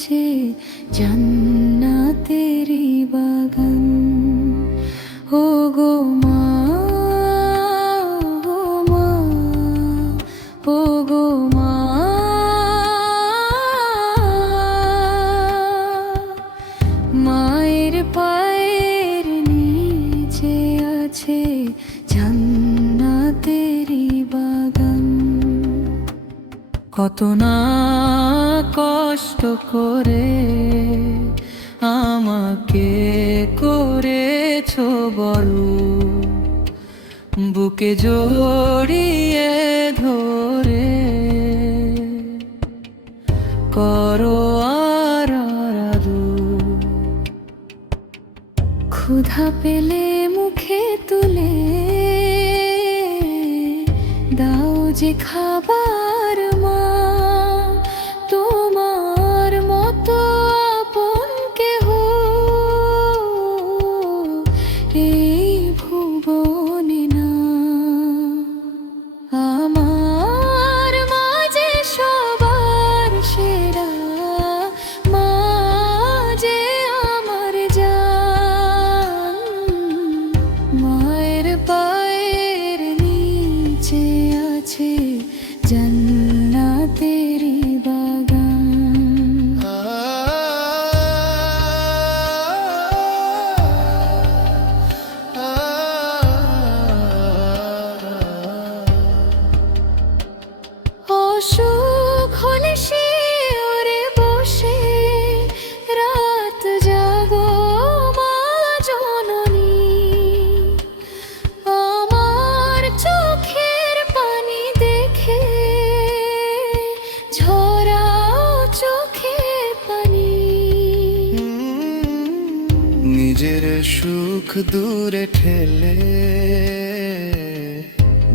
আছে জান্নাতেরি বাগান। ও গো মা, ও মা, ও গো মা, মায়ের পায়ের নিচে আছে জান্নাতেরি বাগান। কত না কষ্ট করে আমাকে করেছো বড়, বুকে জড়িয়ে ধরে করো আর আদর। ক্ষুধা পেলে মুখে তুলে দাও যে খাবার মা, তোমার মতো আপন কেহ এই ভুবনে না। আমার মা যে সবার সেরা, মা যে আমার জান। মায়ের পায়ের নিচে আছে জান্নাতেরি বাগান। অসুখ হলে শিয়রে বসে রাত জাগো মা জননী, আমার চোখের পানি দেখে ঝরাও চোখের পানি। নিজের সুখ দূরে ঠেলে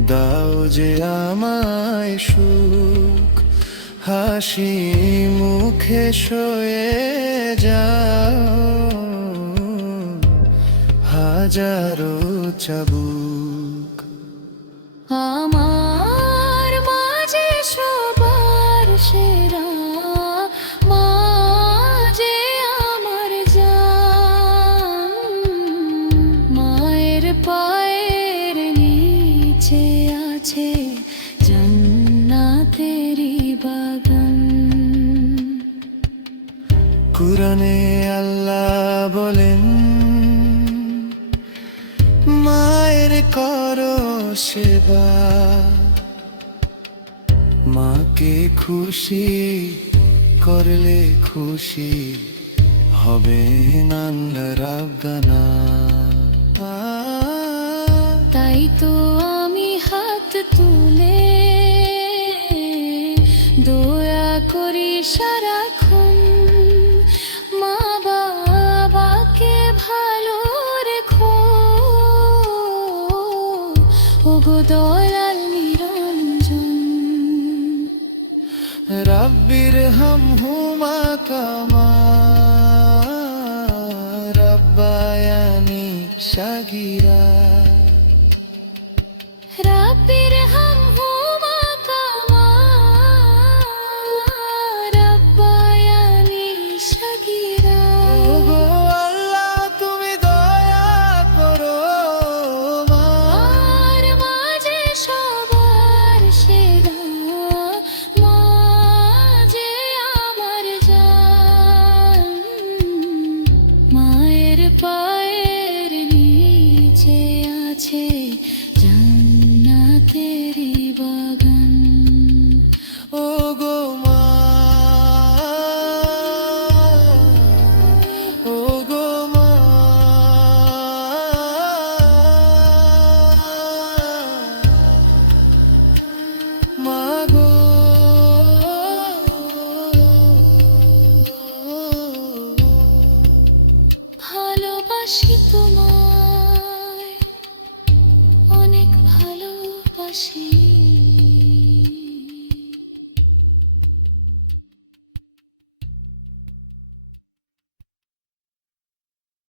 দাও যে আমায় সুখ, হাসি মুখে সয়ে যাও হাজারো চাবুক। আমার মা যে সবার সেরা, মা যে আমার জান। মায়ের পায়ের নিচে আছে জান্নাতেরি বাগান। কুরআনে আল্লাহ বলেন, মায়ের করো সেবা, মাকে খুশি করলে খুশি হবে রাব্বানা। তাই তো আমি হাত তুলে দোয়া করি সারাক্ষণ, মা বাবাকে ভালো রেখো ওগো দয়াল নিরঞ্জন। রাব্বির হামহুমা কামা রাব্বায়ানি সাগীরা। রাব্বির হামহুমা কামা রাব্বায়ানি সাগীরা। ওগো আল্লাহ তুমি দয়া করো, আর মা যে সবার সেরা, মা যে আমার জান। মায়ের পায়ের নিচে আছে জান্নাতেরি বাগান। ওগো মা, ওগো মা, মা গো। ভালোবাসি তোমায়, অনেক ভালোবাসি।